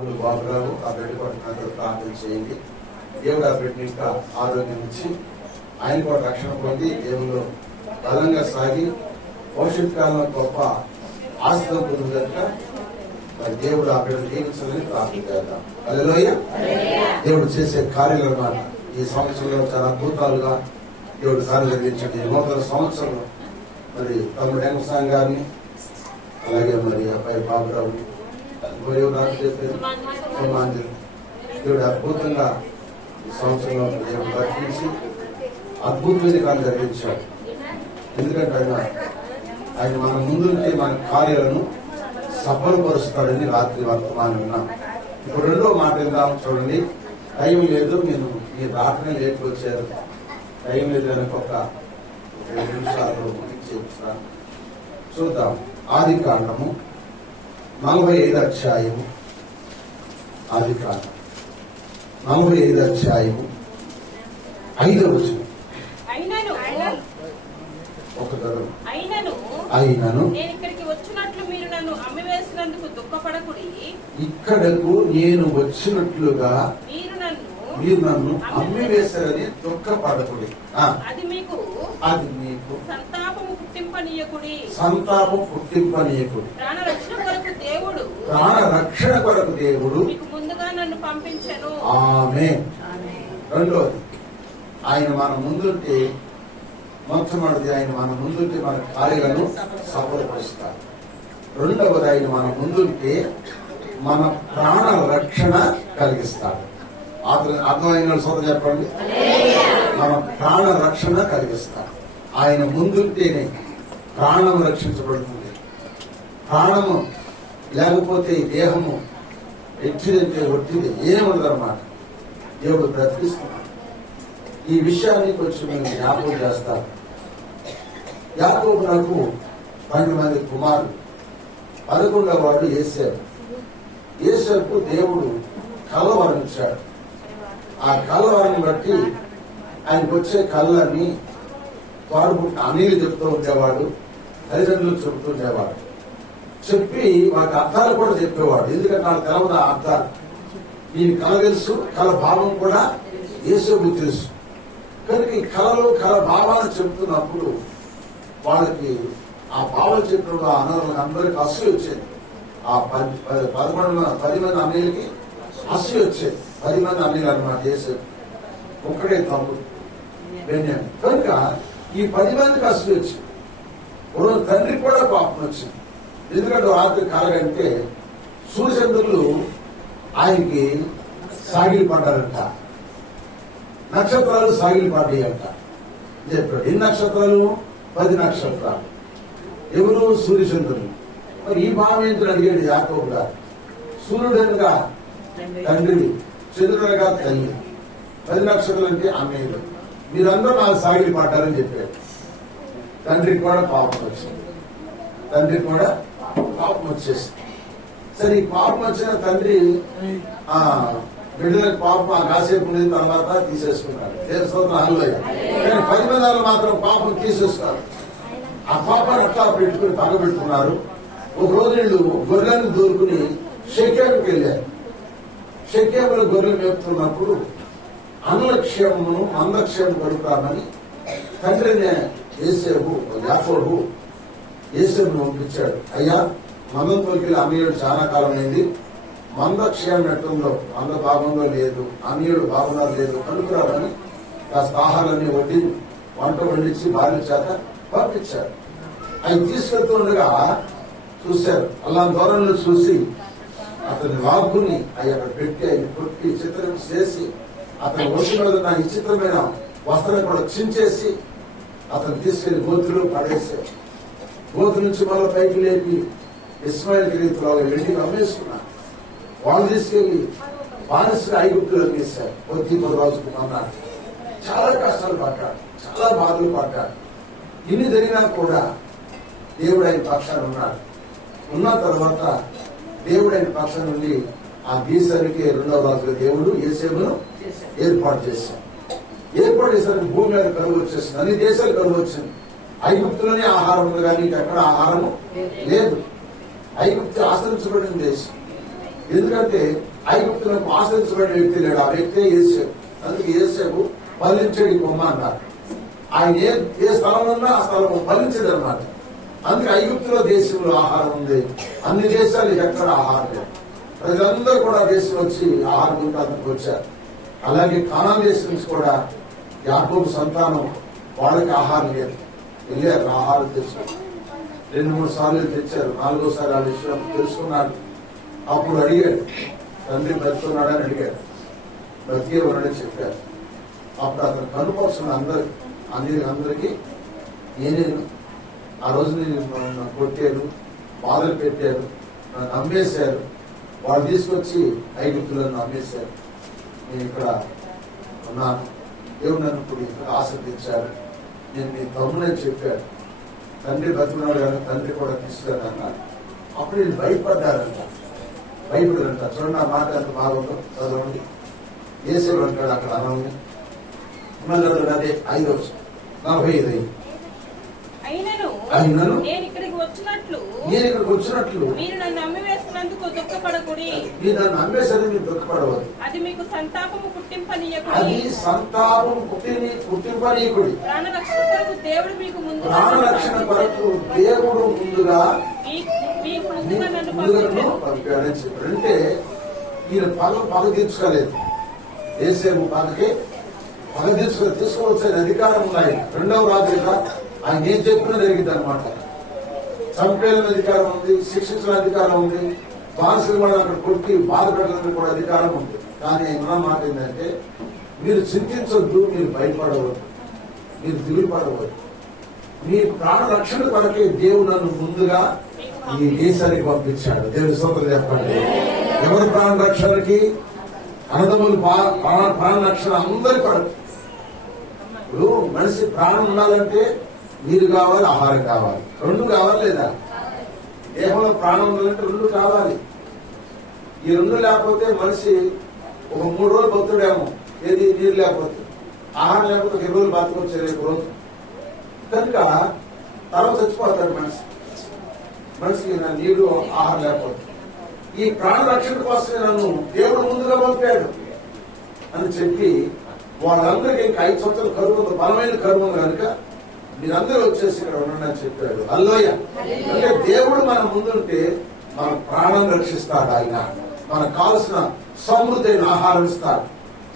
ముందు బాబురావు ఆ బిడ్డ కొట్టినందుకు ప్రార్థన చేయండి. దేవుడు ఆ బిడ్డ ఇంకా ఆరోగ్యం ఇచ్చి ఆయన కూడా రక్షణ పొంది దేవుడు బలంగా సాగి భవిష్యత్ కాలంలో గొప్ప ఆస్తి పొందుదట మరి దేవుడు ఆ బిడ్డను దీవించాలని ప్రార్థన చేద్దాం. అలలోయ దేవుడు చేసే కార్యాలు అన్నమాట ఈ సంవత్సరంలో చాలా అద్భుతాలుగా దేవుడు కార్యం జరిగించండి నూతన సంవత్సరంలో మరి తమ్ముడు వెంకసాంగ్ గారిని అలాగే మరి అబ్బాయి బాబురావు మరియు నాకు చెప్పేది దేవుడు అద్భుతంగా ఈ సంవత్సరంలో దేవుడు రక్షించి అద్భుతమైన కార్యం జరిగించాడు. ఎందుకంటే ఆయన ఆయన మన ముందుంటే మన కార్యాలను సఫలపరుస్తాడని రాత్రి వర్తమానం విన్నాం. ఇప్పుడు రెండో మాట విందాం చూడండి. టైం లేదు నేను మీ రాత్రి లేట్ వచ్చారు. టైం లేదు కనుక ఒక రెండు నిమిషాలు ముగించి చూద్దాం. ఆది కాండము. నలభై ఐదు అధ్యాయము ఆది కాండం. నలభై ఐదు అధ్యాయము ఐదవ ఒక చదువు అయినను. అయినను. నేను ఇక్కడికి నేను వచ్చినట్లుగా మీరు నన్ను అమ్మి వేశారని దుఃఖపడకుడి. అది మీకు అది మీకు సంతాపము పుట్టింపనీయకుడి. సంతాపం పుట్టింపనీయకుడి. ప్రాణ రక్షణ కొరకు దేవుడు ముందుగా నన్ను పంపించెను. ఆమె రెండోది ఆయన మన ముందుంటే మొట్టమొదటిది ఆయన మన ముందుంటే మన కార్యాలను సఫలపరుస్తారు. రెండవది ఆయన మన ముందుంటే మన ప్రాణ రక్షణ కలిగిస్తాడు. అర్థం- అర్థమైన సొంత చెప్పండి? మన ప్రాణ రక్షణ కలిగిస్తాడు. ఆయన ముందుంటేనే ప్రాణం రక్షించబడుతుంది. ప్రాణము లేకపోతే ఈ దేహము ఎట్టిదంటే ఒట్టిది ఏముందన్నమాట దేవుడు బ్రతికిస్తున్నాడు. ఈ విషయాన్ని కొంచెం నేను జ్ఞాపకం చేస్తాను. యాకోబు నాకు పన్నెండు మంది కుమారులు. పదకొండవ వాడు ఏసాడు ఏసేపు దేవుడు కలవరం ఇచ్చాడు ఆ కలవరాన్ని బట్టి ఆయనకు వచ్చే కళ్ళని తోడుపుట్టిన అనిలు చెప్తూ ఉండేవాడు తల్లిదండ్రులు చెబుతుండేవాడు చెప్పి వాటి అర్థాలు కూడా చెప్పేవాడు. ఎందుకంటే నాకు తెలవదు అర్థాలు. ఈయన కళ తెలుసు కళ భావం కూడా యేసుకు తెలుసు. కనుక ఈ కళలు కళ భావాలు చెప్తున్నప్పుడు వాళ్ళకి ఆ భావాలు చెప్పినప్పుడు ఆ అన్నలకు అందరికి అసలు వచ్చేది. ఆ పది పది పదకొండు పది మంది అన్నయ్యలకి అసలు వచ్చేది. పది మంది అన్నయ్యలు అనమాట చేసేది ఒక్కడే తమ్ముడు బెన్యామి కనుక ఈ పది మందికి అసలు వచ్చింది. ఇప్పుడు తండ్రికి కూడా పాపం వచ్చింది. ఎందుకంటే రాత్రి కలగంటే సూర్యచంద్రులు ఆయనకి సాగిలి పడ్డారంట నక్షత్రాలు సాగిలి పడ్డాయంట చెప్పాడు ఎన్ని నక్షత్రాలు? పది నక్షత్రాలు. ఎవరు? సూర్యచంద్రులు. మరి ఈ భావం ఏంటని అడిగాడు యాకోబు గారు సూర్యుడనగా తండ్రి. చంద్రుడనగా తల్లి. పది నక్షత్రాలు అంటే అమ్మేయుడు మీరందరూ నాకు సాగిలి పడ్డారని చెప్పాడు తండ్రికి కూడా పాపం వచ్చింది. తండ్రికి కూడా పాపం వచ్చేసింది. సరే ఈ పాపం వచ్చిన తండ్రి ఆ బిడ్డలకు పాపం ఆ కాసేపు ఉండి తర్వాత తీసేసుకున్నాడు దేవ అల్లయ్య హల్లయ్య కానీ పది పదాలు మాత్రం పాపం తీసేసుకున్నారు. ఆ పాపాన్ని అట్లా పెట్టుకుని పగబెట్టుకున్నారు ఒక రోజు వీళ్ళు గొర్రెలను దూరుకుని షెకేంకి వెళ్ళారు. షెకేములు గొర్రెలు మేపుతున్నప్పుడు అన్నక్షేమమును అన్నక్షేమం కలుగుతామని తండ్రిని ఏసేపు యాకోబు ఏసేపు పంపించాడు. అయ్యా మందం తొలికి చాలా కాలం అయింది. మంద క్షేమం ఎట్టుందో మంద బాగుందో లేదు. అన్యుడు భాగంలో లేదు కనుకురావని కాస్త ఆహారాన్ని వడ్డీ వంట వండించి భార్య చేత పంపించాడు అవి తీసుకెళ్తుండగా చూశారు. అలా దూరంలో చూసి అతని వాగుని అవి అక్కడ పెట్టి అవి కొట్టి చిత్రం చేసి అతని ఒంటి మీద నా విచిత్రమైన వస్త్రం కూడా చించేసి అతను తీసుకెళ్ళి గోతులు పడేసాడు గోతు నుంచి మళ్ళీ పైకి లేపి ఇస్మాయిల్ గిరీతురాలు వెళ్ళి అమ్మేసుకున్నారు వాళ్ళు తీసుకెళ్ళి బానిసలు ఐగుప్తులు అమ్మేశారు కొద్ది పది అన్నారు చాలా కష్టాలు పడ్డాడు చాలా బాధలు పడ్డాడు ఇన్ని జరిగినా కూడా దేవుడు ఆయన పక్షాన్ని ఉన్నాడు. ఉన్న తర్వాత దేవుడు ఆయన పక్షాన నుండి ఆ దేశానికి రెండవ రాజుగా దేవుడు ఏసేపును ఏర్పాటు చేశాడు. ఏర్పాటు చేసరికి భూమి మీద కరువు వచ్చేసింది. అన్ని దేశాలు కరువు వచ్చింది. ఐగుప్తులోనే ఆహారం ఉంది కానీ ఎక్కడ ఆహారము లేదు. ఐగుప్తు ఆశ్రయించబడిన దేశం. ఎందుకంటే ఐగుప్తులకు ఆశ్రయించబడిన వ్యక్తి లేడు. ఆ వ్యక్తే ఏసేపు అందుకే ఏసేపు ఫలించడి బొమ్మ అన్నారు. ఆయన ఏ ఏ స్థలం ఉన్నా ఆ స్థలం ఫలించదు అనమాట అందుకే ఐగుప్తులో దేశంలో ఆహారం ఉంది. అన్ని దేశాలు ఎక్కడ ఆహారం లేదు ప్రజలందరూ కూడా దేశం వచ్చి ఆహారం పొందడానికి వచ్చారు. అలాగే కానా దేశం నుంచి కూడా యాకోబు సంతానం వాళ్ళకి ఆహారం లేదు. వెళ్ళారు ఆహారం తెచ్చుకోవాలి రెండు మూడు సార్లు తెచ్చారు. నాలుగోసారి ఆ విషయం తెలుసుకున్నాడు అప్పుడు అడిగాడు తండ్రి బ్రతుకున్నాడని అడిగాడు బ్రతికే చెప్పారు. అప్పుడు అతను కనుపరుచున్న అందరు అందరి అందరికీ నేనేను ఆ రోజు నేను కొట్టాను బాధలు పెట్టారు నన్ను అమ్మేశారు వాళ్ళు తీసుకొచ్చి ఐగుప్తులను అమ్మేశారు నేను ఇక్కడ ఉన్నాను. దేవుడు నన్ను ఇప్పుడు ఇక్కడ ఆశ్రదించారు నేను మీ తమ్ముడని చెప్పాడు. తండ్రి బతుకున్నాడు కదా తండ్రి కూడా తీసుకురాను అన్నారు. అప్పుడు వీళ్ళు భయపడ్డారంట. బైబుల్ అంట చూడండి ఆ మాట అంత బాగుందో చదవండి. ఏసేవాడు అంటాడు అక్కడ అనండి మళ్ళీ అదే ఐదు వచ్చి నలభై ఐదు అయింది. అయినను. నేను ఇక్కడికి వచ్చినట్లు. నేను ఇక్కడికి వచ్చినట్లు. మీరు నన్ను అమ్మివేసినందుకు దుఃఖపడకుడి. మీరు నన్ను అమ్మేసరి మీరు దుఃఖపడవద్దు. అది మీకు సంతాపము అది సంతాపం పుట్టిని ప్రాణ దేవుడు మీకు ముందు కొరకు దేవుడు ముందుగా మీకు ముందుగా నన్ను ముందుగా పంపించాడు. పంపాడని చెప్పాడు అంటే ఈయన పగ పగ తీర్చుకోలేదు. ఏసేపు పగకి పగ తీర్చుకో తీసుకోవచ్చని అధికారం ఉన్నాయి. రెండవ రాజుగా ఆయన ఏం చెప్పినా జరిగింది అనమాట చంపేయాలని అధికారం ఉంది శిక్షించిన అధికారం ఉంది బానిసలు కూడా అక్కడ కొట్టి బాధ పెట్టడానికి కూడా అధికారం ఉంది. కానీ ఆయన ఉన్న మాట ఏంటంటే మీరు చింతించొద్దు మీరు భయపడవద్దు మీరు దిగులుపడవద్దు. మీ ప్రాణ రక్షణ కొరకే దేవుడు నన్ను ముందుగా ఈ దేశానికి పంపించాడు. దేవుని సోదరు చెప్పండి. ఎవరి ప్రాణ రక్షణకి? అన్నదమ్ములు ప్రాణ ప్రాణ రక్షణ అందరి కొరకు. ఇప్పుడు మనిషి ప్రాణం ఉండాలంటే నీరు కావాలి ఆహారం కావాలి. రెండు కావాలి లేదా దేహంలో ప్రాణం ఉండాలంటే రెండు కావాలి. ఈ రెండు లేకపోతే మనిషి ఒక మూడు రోజులు బతుడేమో ఏది? నీరు లేకపోతే. ఆహారం లేకపోతే ఒక రోజులు బతకొచ్చే రేపు రోజు. కనుక తర్వాత చచ్చిపోతాడు మనిషి. మనిషికి నా నీరు ఆహారం లేకపోతే. ఈ ప్రాణ రక్షణ కోసమే నన్ను దేవుడు ముందుగా పంపాడు అని చెప్పి వాళ్ళందరికీ ఇంకా ఐదు సంవత్సరాలు కరువు బలమైన కరువు కనుక మీరందరూ వచ్చేసి ఇక్కడ ఉండండి అని చెప్పాడు అల్లోయ అంటే దేవుడు మన ముందుంటే మన ప్రాణం రక్షిస్తాడు ఆయన. మనకు కావలసిన సమృద్ధైన ఆహారం ఇస్తాడు.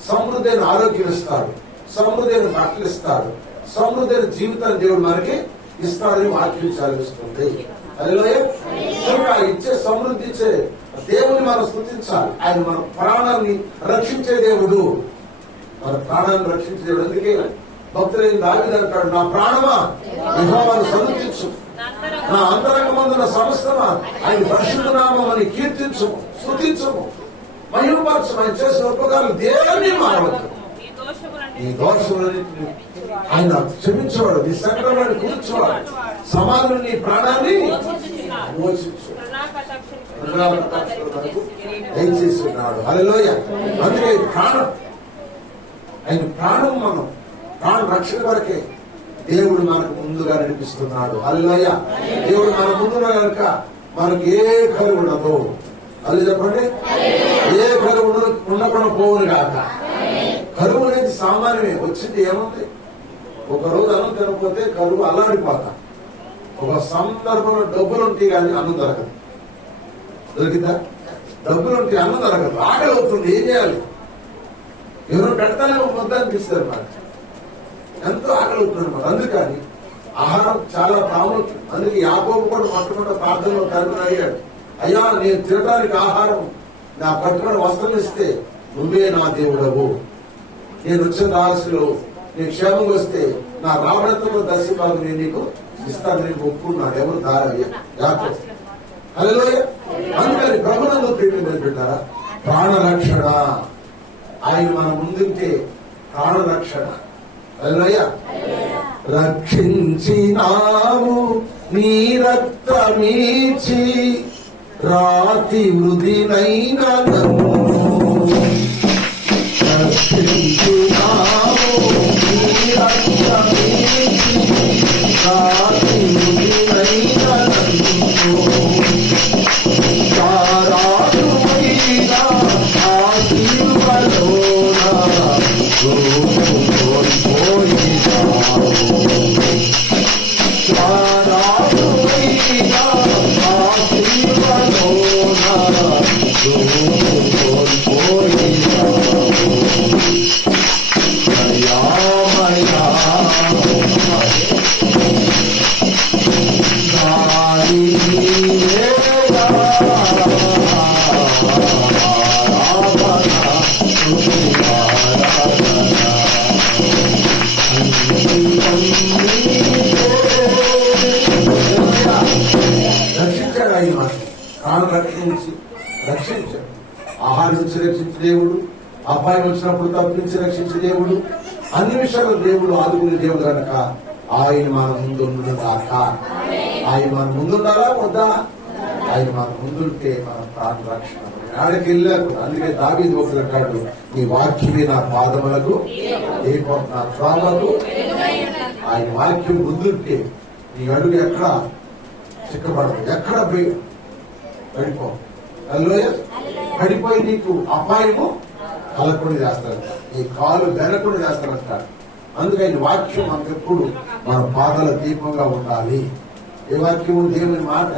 సమృద్ధైన ఆరోగ్యం ఇస్తాడు. సమృద్ధైన బట్టలు ఇస్తాడు. సమృద్ధైన జీవితాన్ని దేవుడు మనకి ఇస్తాడని వాక్యం చాలిస్తుంది అదిలోయ ఇచ్చే సమృద్ధి ఇచ్చే దేవుని మనం స్థుతించాలి. ఆయన మన ప్రాణాన్ని రక్షించే దేవుడు. మన ప్రాణాన్ని రక్షించే దేవుడు. అందుకే భక్తులైన దావిది అంటాడు నా ప్రాణమా? యెహోవాను సమర్పించు. నా అంతరంగమందున సమస్తమా? ఆయన పరిశుద్ధనామని కీర్తించు స్థుతించము మహిమపరచము ఆయన చేసిన ఉపకారాలు దేన్ని మారవద్దు. ఈ దోషములన్నీ దోషములన్నింటినీ ఆయన క్షమించేవాడు నీ సంక్రమణాన్ని కూర్చోవాడు. సమాధులు నీ ప్రాణాన్ని మోచించు. దయచేసి ఉన్నాడు అందుకే ప్రాణం ఆయన ప్రాణం మనం ప్రాణ రక్షణ కొరకే దేవుడు మనకు ముందుగా నడిపిస్తున్నాడు. అల్లయ్య దేవుడు మన ముందుగా కనుక మనకు ఏ కరువు ఉండదు. అది చెప్పండి? ఏ కరువు ఉండకుండా పోవును కాక కరువు అనేది సామాన్యమే. వచ్చింది ఏముంది? ఒక రోజు అన్నం తినకపోతే కరువు అల్లాడిపోతా. ఒక సందర్భంలో డబ్బులు ఉంటే కానీ అన్నం దొరకదు. దొరికిందా? డబ్బులు ఉంటే అన్నం దొరకదు. ఆకలి అవుతుంది. ఏం చేయాలి? ఎవరు పెడతానే ఒక ముద్ద అనిపిస్తారు మనకి ఎంతో ఆకలి అవుతుంది అందుకని ఆహారం చాలా ప్రాముఖ్యం అందుకే యాకోబు కూడా మొట్టమొదటి ప్రార్థనలో తండ్రి అడిగాడు అయ్యా నేను తినడానికి ఆహారం నా పట్టుకున్న వస్త్రం ఇస్తే నువ్వే నా దేవుడవు. నేను వచ్చిన రాశిలో నీ క్షేమం వస్తే నా రావడంతో దర్శిపాలు నేను నీకు ఇస్తాను నేను ఒప్పుకున్నాడు ఎవరు దారయ్య? యాకోబు. హలోయ అందుకని ప్రభునందు ప్రేమ పెట్టారా ప్రాణ రక్షణ ఆయన మన ముందుంటే ప్రాణ రక్షణ రక్షించినావు నీ రక్తమీచి రాతి వృధినైన రక్షించినావు నీ రక్తమీచి రాతి వృధినైన సారాదు ఆశీర్వలోనా ఆహారం నుంచి రక్షించే దేవుడు అబ్బాయిని వచ్చినప్పుడు తప్పించి రక్షించే దేవుడు అన్ని విషయాలు దేవుడు ఆదుకునే దేవుడు కనుక ఆయన మన ముందు కాక ఆయన మన ముందున్నారా వద్దా? ఆయన మన ముందుంటే మన ప్రాణ రక్షణ. ఆడికి వెళ్ళారు అందుకే దాబీ దోకులు అంటాడు నీ వాక్యమే నా పాదములకు దీపం నా త్రాలకు ఆయన వాక్యం ముందుంటే నీ అడుగు ఎక్కడ చిక్కబడదు. ఎక్కడ పోయి పడిపో అల్లోయ పడిపోయి నీకు అపాయము కలగకుండా చేస్తారంట నీ కాలు వెనకుండా చేస్తారంటారు. అందుకని వాక్యం మనకెప్పుడు మన పాదాల దీపంగా ఉండాలి. ఏ వాక్యము? దేవుని మాట.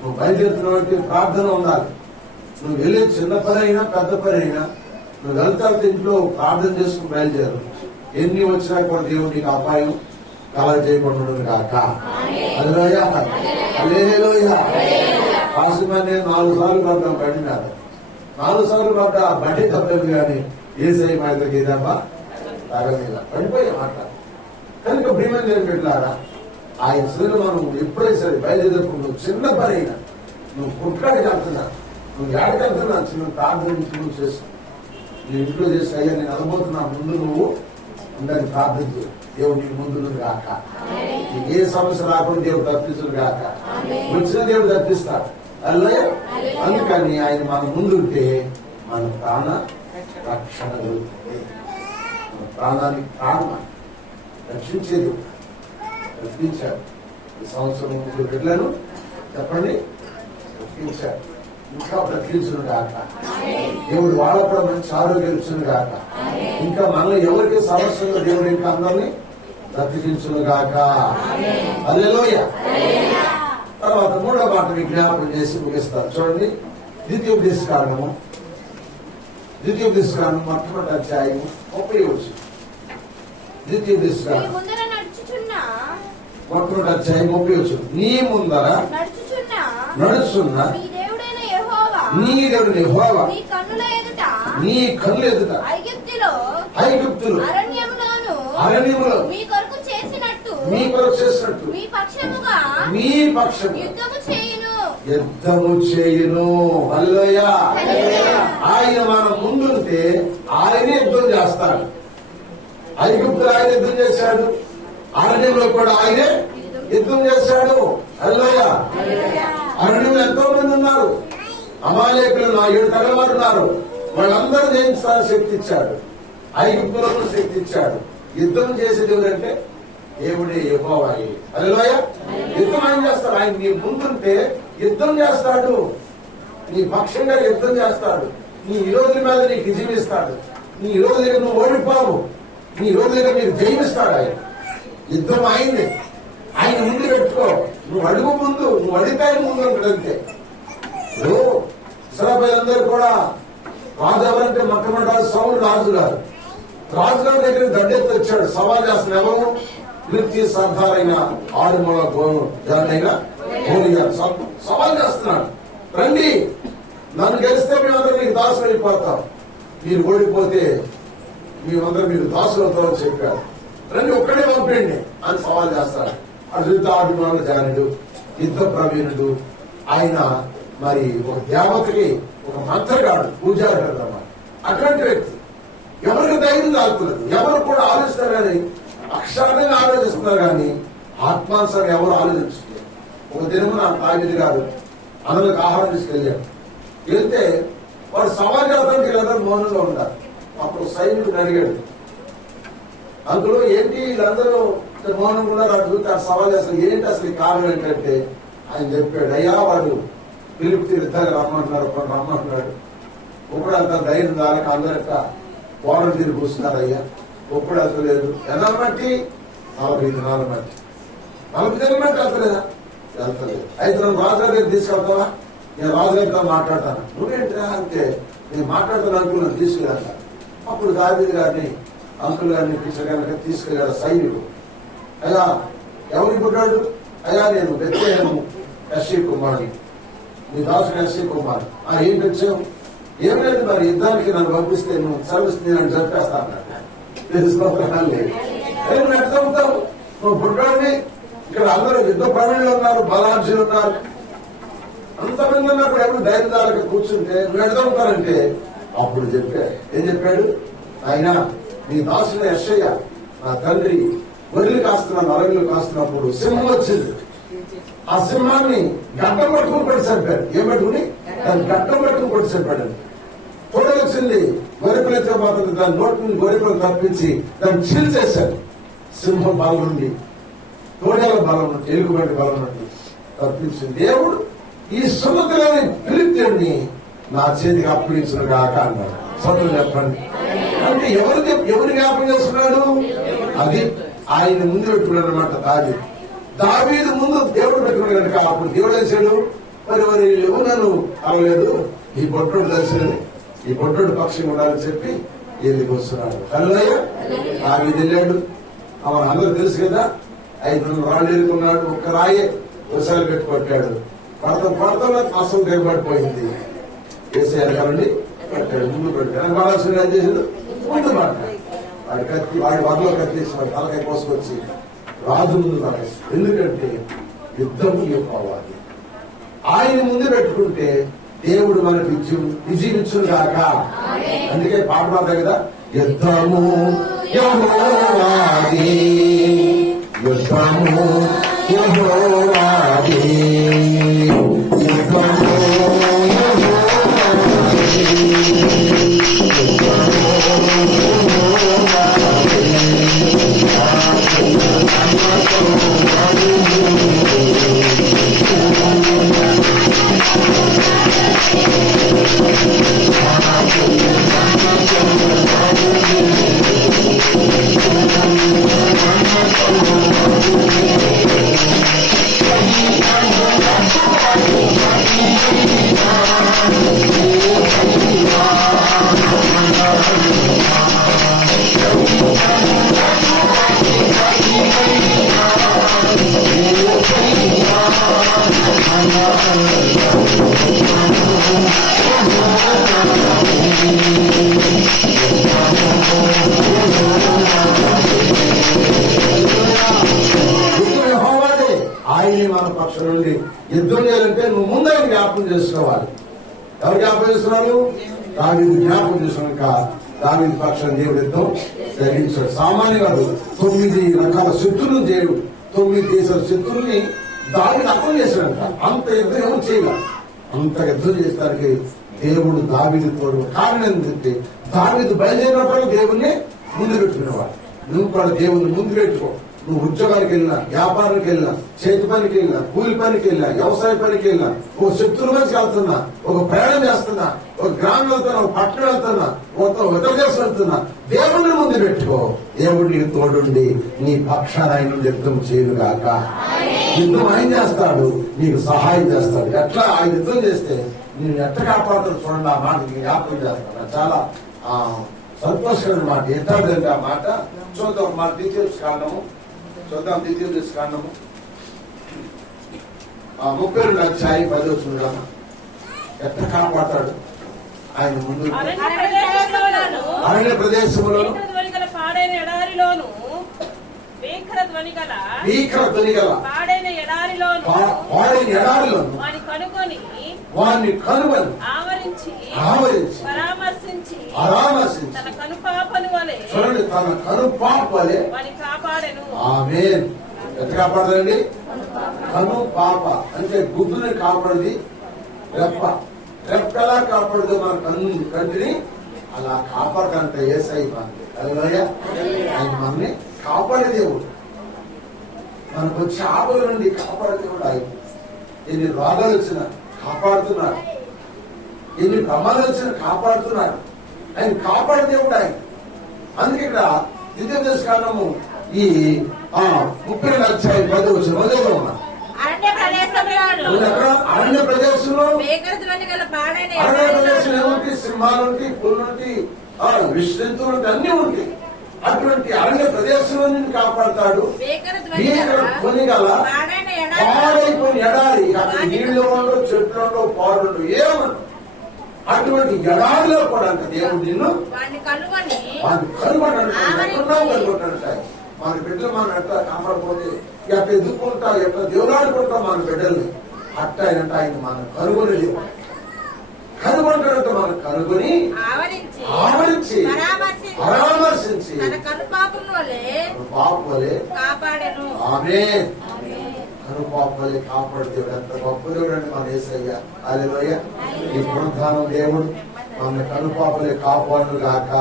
నువ్వు బయలుదేరుతున్నటువంటి ప్రార్థన ఉండాలి. నువ్వు వెళ్ళే చిన్న పని అయినా పెద్ద పని అయినా నువ్వు వెళ్తా ఇంట్లో ప్రార్థన చేసుకుని బయలుదేరు. ఎన్ని వచ్చినా కూడా దేవుడు నీకు అపాయం కలగ చేయకుండా కాక అల్లేలోయ పాసిమని నేను నాలుగు సార్లు బండి మీద నాలుగు సార్లు పడ్డా ఆ బండి తప్పలేదు కానీ ఏ సై మా ఇద్దరికి ఏదమ్మా తాగలేదు. పడిపోయా మాట. కనుక భీమని నేను పెట్టారా ఆయన సరే మనం ఎప్పుడైనా సరే బయలుదేరప్పుడు నువ్వు చిన్న పని అయినా. నువ్వు పుట్టాడికి వెళ్తున్నా. నువ్వు ఎక్కడికి వెళ్తున్నా? చిన్న ప్రార్థన నువ్వు చేస్తావు నీ ఇంట్లో చేసి అయ్యా నేను అనుభూతున్నా ముందు నువ్వు ఉండని ప్రార్థన చేయి. దేవుడు నీకు ముందు నువ్వు కాక నీకు ఏ సమస్య రాకుండా దేవుడు తప్పించుడు కాక వచ్చిన దేవుడు తప్పిస్తాడు. అందుకని ఆయన మన ముందుంటే మన ప్రాణ రక్షణ కలుగుతుంది మన ప్రాణానికి ప్రాణం. రక్షించేది రక్షించాడు. ఈ సంవత్సరం ముగ్గురు బిడ్డలను చెప్పండి? రక్షించాడు. ఇంకా బ్రతికించును గాక దేవుడు వాళ్ళ కూడా మంచి ఆరోగ్యం ఇచ్చును గాక ఇంకా మనలో ఎవరికి సమస్యలు దేవుడు ఇంకా అందరినీ బ్రతికించును గాక అల్లెలోయ తర్వాత మూడో మాట విజ్ఞాపనం చేసి ముగిస్తారు. చూడండి. ద్వితీయోపదేశ కారణము ద్వితీయోపదేశ కారణం మొట్టమొదటి అధ్యాయం ముప్పై వచ్చు ద్వితీయోపదేశ నీ కారణం ముందర నడుచుచున్నా. మొట్టమొదటి అధ్యాయం ముప్పై వచ్చు నీ ముందర నడుచున్న నీ దేవుడైన యెహోవా. నీ దేవుని యెహోవా. నీ కన్నుల ఎదుట నీ కళ్ళు ఎదుట ఐగుప్తులో అరణ్యములో చేసినట్టు. మీ పక్షముగా మీ పక్షం యుద్ధము చేయును. అల్లయ్య ఆయన మన ముందుంటే ఆయనే యుద్ధం చేస్తాడు. ఐగుప్తులు ఆయన యుద్ధం చేశాడు. అరణ్యంలో కూడా ఆయనే యుద్ధం చేశాడు. అల్లయ్య అరణ్యంలో ఎంతో మంది ఉన్నారు. అమాలేకులు నా ఏడు తలవారు ఉన్నారు వాళ్ళందరూ జయించడానికి శక్తి ఇచ్చాడు ఐగుప్తులకు శక్తి ఇచ్చాడు యుద్ధం చేసేది ఎవరంటే దేవుడే యెహోవాయే అల్లెలూయ యుద్ధం ఆయన చేస్తాడు ఆయన నీ ముందుంటే యుద్ధం చేస్తాడు. నీ పక్షంగా యుద్ధం చేస్తాడు. నీ విరోధుల మీద నీకు విజయం నీ విరోధుల దగ్గర నువ్వు ఓడిపోవు. నీ విరోధుల దగ్గర నీకు జయమిస్తాడు ఆయన. యుద్ధం అయింది. ఆయన ముందు పెట్టుకో. నువ్వు అడుగు ముందు నువ్వు అడిగితే ముందు అంతే. ఇప్పుడు ఇస్రాపేలందరూ కూడా రాజు ఎవరంటే మొట్టమొదటి సౌలు రాజు గారు రాజుగారి దగ్గర దండెత్తి వచ్చాడు. సవాల్ చేస్తున్న ఎవరు? వృత్తి సర్దారైన ఆరుమూల జానైన సవాల్ చేస్తున్నాడు. రండి. నన్ను గెలిస్తే మేమందరం మీకు దాసులు వెళ్ళిపోతాం మీరు ఓడిపోతే మేమందరం మీరు దాసులు అవుతామని చెప్పారు రండి ఒక్కడే పంపేయండి అని సవాల్ చేస్తాడు. అద్భుత ఆడుమాల జానుడు యుద్ధ ప్రవీణుడు. ఆయన మరి ఒక దేవతకి ఒక మంత్రగాడు పూజారి అన్నమాట. అటువంటి వ్యక్తి. ఎవరికి ధైర్యం కాలుతున్నది ఎవరు కూడా ఆలోచిస్తారు కానీ అక్షరంగా ఆలోచిస్తున్నారు కానీ ఆత్మానుసారం ఎవరు ఆలోచించలేదు ఒక దినము నా తాగిది కాదు. అందరికి ఆహారం తీసుకెళ్ళాడు వెళ్తే వాడు సమాజానికి వీళ్ళందరూ మౌనంలో ఉంటారు అప్పుడు సైనికుడు అడిగాడు అందులో ఏంటి వీళ్ళందరూ మౌనం కూడా నాకు చూస్తే సవాల్ అసలు ఏంటి అసలు కారణం ఏంటంటే? ఆయన చెప్పాడు అయ్యా వాడు పిలుపు ఇద్దరు రమ్మంటున్నారు ఒకడు రమ్మంటున్నాడు ఇప్పుడు అంత ధైర్యం దానికి అందరూ వారం తిరిగి కూర్చున్నారయ్యా ఒప్పుడు అసలు ఎలా బట్టి నలభై దినాల మధ్య నలభై దినాల మధ్య వెళ్తలేదా? వెళ్తలేదు. అయితే నువ్వు రాజుగారి దగ్గర తీసుకెళ్తావా? నేను రాజుగారితో మాట్లాడతాను. నువ్వేంటా అంటే నేను మాట్లాడుతున్న అనుకున్నాను తీసుకెళ్ళాను అప్పుడు దావీదు గారిని అంకుల్ గారిని పిచ్చగానే తీసుకెళ్ళాడు సైనికుడు. అయ్యా ఎవరికి పుట్టాడు? అయ్యా నేను వ్యక్తిను ఎస్సీ కుమారుడు నీ దాసుడు ఎస్సీ కుమార్ ఆ ఏం తెచ్చావు? ఏం లేదు మరి యుద్ధానికి నన్ను పంపిస్తే నువ్వు సర్వీస్ నేను జరిపేస్తాను తెలుసుకోవాలి నువ్వు ఎట్లా ఉంటావు నువ్వు పుట్టాడిని ఇక్కడ అందరూ యుద్ధ ప్రవీణులు ఉన్నారు బలాంశీలు ఉన్నారు. అంతమంది ఉన్నప్పుడు ఎవరు ధైర్యాలకు కూర్చుంటే నువ్వు ఉంటారంటే అప్పుడు చెప్పా. ఏం చెప్పాడు? ఆయన నీ దాసుల యశయ్య నా తండ్రి వదిలి కాస్తున్న నరగులు కాస్తున్నప్పుడు సింహం వచ్చింది. ఆ సింహాన్ని గడ్డం పట్టుకుని కొట్టి చంపాడు. ఏం పట్టుకుని? దాన్ని గడ్డం పట్టుకుని కొట్టి చంపాడు. తొడలు వచ్చింది గొరిపిల మాత్రం దాని నోటి నుండి గొరిపలు తప్పించి దాన్ని చీల్చేశాడు. సింహం బలం నుండి తోడేల బలం నుండి ఎలుగుబంటి బలం నుండి తప్పించిన దేవుడు ఈ సున్నతులని పిలిపిని నా చేతికి అప్పగించిన కాక అన్నాడు. సొంతం చెప్పండి. అంటే ఎవరు ఎవరు జ్ఞాపకం చేస్తున్నాడు? అది ఆయన ముందు పెట్టుకున్నాడు అనమాట దావీదు. దావీదు ముందు దేవుడు పెట్టుకున్నాడు కనుక అప్పుడు దేవుడు వేసాడు మరి మరి ఎవరు నన్ను అవ్వలేదు ఈ బొట్టోడు దర్శనని ఈ బొట్టోడు పక్షి ఉండాలని చెప్పి ఎందుకు వస్తున్నాడు. అల్లయ్య దావీది వెళ్ళాడు. అవన్ అందరూ తెలుసు కదా ఐదు వందల రాళ్ళు ఎదుర్కొన్నాడు ఒక్క రాయే ఒకసారి పెట్టి కొట్టాడు పడతాం పడతాం అసం దిగబడిపోయింది. వేసేయాలి కాబట్టి పెట్టాడు ముందు పెట్టాడు బాలాసుడు ఏం చేసాడు ముందు వాడి కత్తి వాడి వరలో కత్తేసి వాడి తలకాయ కోసుకొచ్చి రాజు ముందు ఎందుకంటే యుద్ధం పోవాలి ఆయన ముందు పెట్టుకుంటే దేవుడు మనకు విజయం విజయించును కాక అందుకే పాట పాడతా కదా యుద్ధము Yehovah, Yehovah, Yehovah. చేసుకోవాలి ఎవరు జ్ఞాపకం చేస్తున్నారు? దావీదు జ్ఞాపకం చేసుకున్నాక దావీదు పక్షాన్ని దేవుడు ఎంతో జరిగించాడు. సామాన్య తొమ్మిది రకాల శత్రులు చేయడు తొమ్మిది దేశాల శత్రుల్ని దావిని అర్థం చేశాడంట. అంత యుద్ధం ఎవరు చేయగలరు అంత యుద్ధం చేస్తానికి దేవుడు దావిది తోడు కారణం ఏంటంటే దావిది బయలుదేరినప్పుడు దేవుణ్ణి ముందు పెట్టుకునేవాడు. నువ్వు కూడా దేవుని ముందు పెట్టుకో. నువ్వు ఉద్యోగానికి వెళ్ళినా వ్యాపారానికి వెళ్ళినా చేతి పనికి వెళ్ళినా కూలి పనికి వెళ్ళినా వ్యవసాయ పనికి వెళ్ళినా ఒక శత్రువు నుంచి వెళ్తున్నా ఒక ప్రయాణం చేస్తున్నా ఒక గ్రామం వెళ్తున్నా ఒక పట్టణం వెళ్తున్నా ఒక ఇతర దేశం వెళ్తున్నా దేవుడిని ముందు పెట్టుకో. దేవుడి తోడుండి నీ పక్షాన ఆయన యుద్ధం చేయనుగాక. యుద్ధం ఆయన చేస్తాడు నీకు సహాయం చేస్తాడు. ఎట్లా ఆయన యుద్ధం చేస్తే నేను ఎట్లా కాపాడుతాడు చూడండి ఆ మాట జ్ఞాపకం చేస్తాను. చాలా ఆ, సంతోషమైన మాట ఎట్లాంటి ఆ మాట. చూద్దాం మా టీచర్స్ కాండము చూద్దాం డీటెయిల్స్ కాండము ఆ ముప్పై రెండు అధ్యాయం పదో చూడడం ఎట్లా కాపాడతాడు ఆయన ముందు అరణ్య ప్రదేశంలో భీకర ధ్వని గల పాడైన ఎడారిలోను వాడిని కనుకొని వారిని కనుగొని. ఆవరించి పరామర్శించి తన వలె చూడండి తన కను పాపలే వాని కాపాడెను. ఆమె ఎంత కాపాడదండి కను పాప అంటే గుడ్డుని కాపాడది రెప్ప. రెప్ప ఎలా కాపాడదు మన కన్ను కంటిని అలా కాపాడకంట ఏసై మనకి ఆయన మనని కాపాడే దేవుడు. మనకు వచ్చే ఆపల నుండి కాపాడే దేవుడు ఆయన. ఎన్ని రోగాలు వచ్చినా కాపాడుతున్నాడు ఎన్ని ప్రమాదాలు వచ్చినా కాపాడుతున్నాడు ఆయన కాపాడే దేవుడు ఆయన. అందుకే ఇక్కడ ద్వితీయోపదేశ కాండము ఈ ఆ ముప్పై అధ్యాయం పది వచ్చిన ఉన్నా అరణ్య ప్రదేశంలో అరణ్య ప్రదేశంలో? అరణ్య ప్రదేశంలో ఏముంటాయి సింహాలుంటి పుల్లుంటి ఆ విశ్రంతులు అన్ని ఉంటాయి అటువంటి అరణ్య ప్రదేశంలో నిన్ను కాపాడతాడు. మేకల ధ్వని నీకు గల కొని గల పాడైన ఎడారి. పాడైపోయిన ఎడారి అక్కడ నీళ్ళు ఉండవు చెట్లు ఉండవు పాడుండు ఏమను అటువంటి ఎడారిలో కూడా అంట దేవుడు నిన్ను వాడిని కనుగొన్నాడు మన బిడ్డలు మనం ఎట్లా కాపాడపోతే ఎట్లా ఎదుర్కొంటా ఎట్లా దేవుడాడుకుంటా మన బిడ్డల్ని అట్ట ఆయన ఆయన మనం కనుగొని దేవుడు కనుగొంటాడంట మనం కనుగొని ఆవరించి ఆవరించి పరామర్శించి పరామర్శించి తన కాపాడెను. ఆమె కనుపాపలే కాపాడు దేవుడు. ఎంత గొప్ప దేవుడు అండి మన ఏసయ్య అలెలోయ ఈ పునరుద్ధానం దేవుడు మన కనుపాపలే కాపాడు గాక.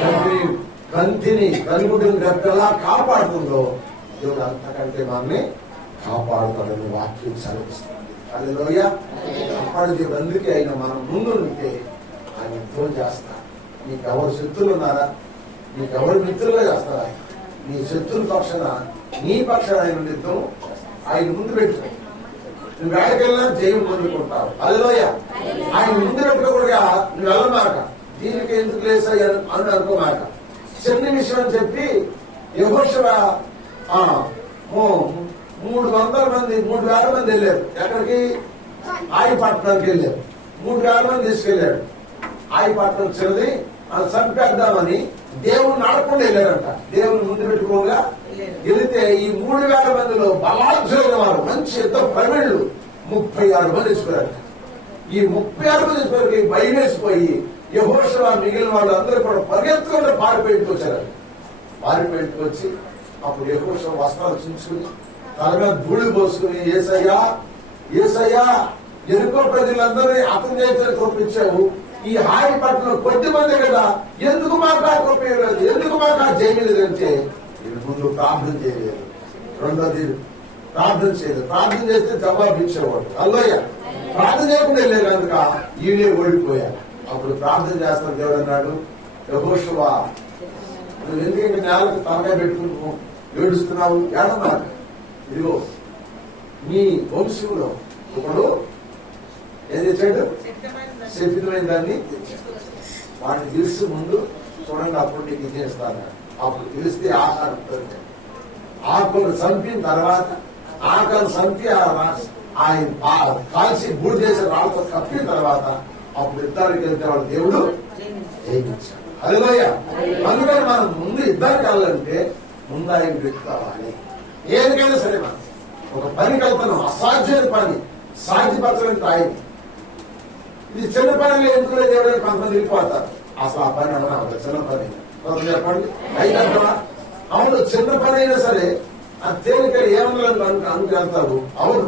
కంటిని కంటిని కనుగుడిని రెప్పలా కాపాడుతుందో దేవుడు అంతకంటే మనల్ని కాపాడుతాడని వాక్యం సెలవిస్తుంది. అలెలోయ కాపాడు దేవుడు. అందుకే ఆయన మనం ముందు ఉంటే ఆయన ఎంతో చేస్తారు నీకు ఎవరు శత్రులు ఉన్నారా? నీకు ఎవరు మిత్రులుగా ఆయన నీ శత్రుల పక్షాన నీ పక్షాన ఆయన నిత్యం ఆయన ముందు పెట్టు. నువ్వు ఎక్కడికెళ్ళినా జయం పొందుకుంటావు. అదిలోయ ఆయన ముందు పెట్టుకోకూడగా నువ్వు వెళ్ళమాక. దీనికి ఎందుకు లేసా అని అని అనుకోమాక. చిన్న విషయం అని చెప్పి యహోషరా ఆ, మూడు వందల మంది మూడు వేల మంది వెళ్ళారు. ఎక్కడికి? ఆయిపట్నానికి వెళ్ళారు. మూడు వేల మంది తీసుకెళ్ళాడు ఆయిపట్నం వచ్చినది అది చంపేద్దామని దేవుడు నడకుండా వెళ్ళారంట దేవుని ముందు పెట్టుకోగా వెళితే ఈ మూడు వేల మందిలో బలాఢ్యులైన వారు మంచి ఎంతో ప్రవీణులు ముప్పై ఆరు మంది తీసుకురారు. ఈ ముప్పై ఆరు మంది తీసుకుని భయం వేసిపోయి యహోషవ మిగిలిన వాళ్ళు అందరూ కూడా పరిగెత్తుకుంటే పారిపోయింటికి వచ్చారు. పారిపోయింటికి వచ్చి అప్పుడు యహోషవ వస్త్రాలు చించుకుని తల మీద ధూళి పోసుకుని ఏసయ్యా ఏసయ్యా ఎరుకో ప్రజలందరినీ అతని చేతులు కొప్పించావు ఈ హాయి పట్ల కొద్ది మంది కదా ఎందుకు మాకు ఉపయోగం ఎందుకు మాకు చేయలేదు అంటే వీళ్ళు ముందు ప్రార్థన చేయలేదు. రెండోది ప్రార్థన చేయలేదు. ప్రార్థన చేస్తే జవాబు ఇచ్చేవాడు అల్లోయ ప్రార్థన చేయకుండా వెళ్ళారు కనుక ఈయనే ఓడిపోయారు అప్పుడు ప్రార్థన చేస్తాను దేవుడు అన్నాడు యహోషువా నువ్వు ఎందుకంటే నేలకు తలకాయ పెట్టుకుంటూ ఏడుస్తున్నావు? ఏడన్నారు ఇదిగో నీ వంశంలో ఒకడు ఏం తెచ్చాడు శపితమైన దాన్ని తెచ్చాడు వాడిని తెలిసి ముందు చూడండి అప్పుడు నీకు ఇచ్చేస్తాను అప్పుడు తెలిస్తే ఆకలి ఆకులు చంపిన తర్వాత ఆకలి చంపి ఆయన ఆ కాల్చి బూడి చేసి రాళ్ళతో కప్పిన తర్వాత అప్పుడు యుద్ధానికి వెళ్తే వాడు దేవుడు జయించాడు. అదిలోయ అందుకని మనం ముందు యుద్ధానికి వెళ్ళాలంటే ముందు ఆయన వ్యక్తి కావాలి ఏదికైనా సరే మనం ఒక పని వెళ్తున్నాం అసాధ్యమైన పని సాధ్యపరచడానికి ఆయన ఇది చిన్న పని ఎందుకు లేదు? ఎవరైనా కొంతమంది వెళ్ళిపోతారు. అసలు ఆ పని అన్నా చిన్న పని. కొంత చెప్పండి. అయినా అవును చిన్న పని అయినా సరే ఆ తేలిక ఏమన్నా అనుకు అవును.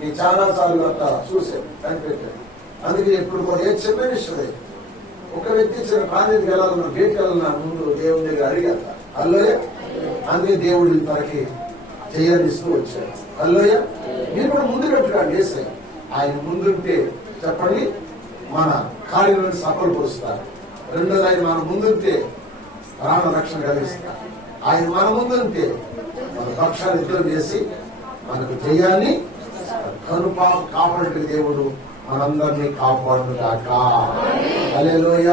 నేను చాలా సార్లు అట్లా చూసాను కనిపెట్టాను. అందుకే ఇప్పుడు కూడా ఏ చిన్న విషయం ఒక వ్యక్తి చిన్న కాలేజీకి వెళ్ళాలన్నా గేట్ వెళ్ళాలన్నా ముందు దేవుడి దగ్గర అడిగాక అల్లోయ అందుకే దేవుడి తనకి చేయనిస్తూ వచ్చాడు. అల్లోయ మీరు కూడా ముందు పెట్టుకోండి వేసాయి ఆయన ముందుంటే చెప్పండి మన కార్యంలో సఫలు పరుస్తారు రెండోది ఆయన మన ముందుంటే ప్రాణ రక్షణ కలిగిస్తారు. ఆయన మన ముందుంటే మన పక్షాన్ని యుద్ధం చేసి మనకు జయాన్ని కనుప కాపాడే దేవుడు మనందరినీ కాపాడును గాక హల్లెలూయ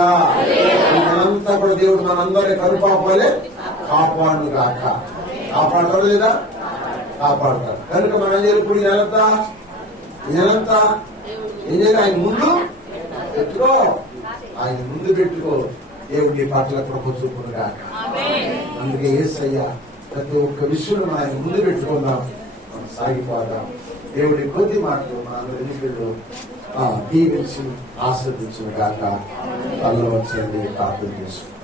మనంతా కూడా దేవుడు మనందరినీ కనుపాపాలే కాపాడును గాక కాపాడతాడు లేదా? కాపాడతాడు కనుక మనం ఇప్పుడు నెలంతా? నెలంతా చేయాలి ఆయన ముందు పెట్టుకో ఆయన ముందు పెట్టుకో. దేవుడి పట్ల కృప చూపును గాక అందుకే ఏసయ్య ప్రతి ఒక్క విషయం మనం ఆయన ముందు పెట్టుకుందాం. మనం సాగిపోదాం. దేవుడి కొద్ది మాటలు మన ఎన్నికల్లో దీవించి ఆస్వాదించిన గాక తల్ల వచ్చండి ప్రార్థన చేసుకుంటాం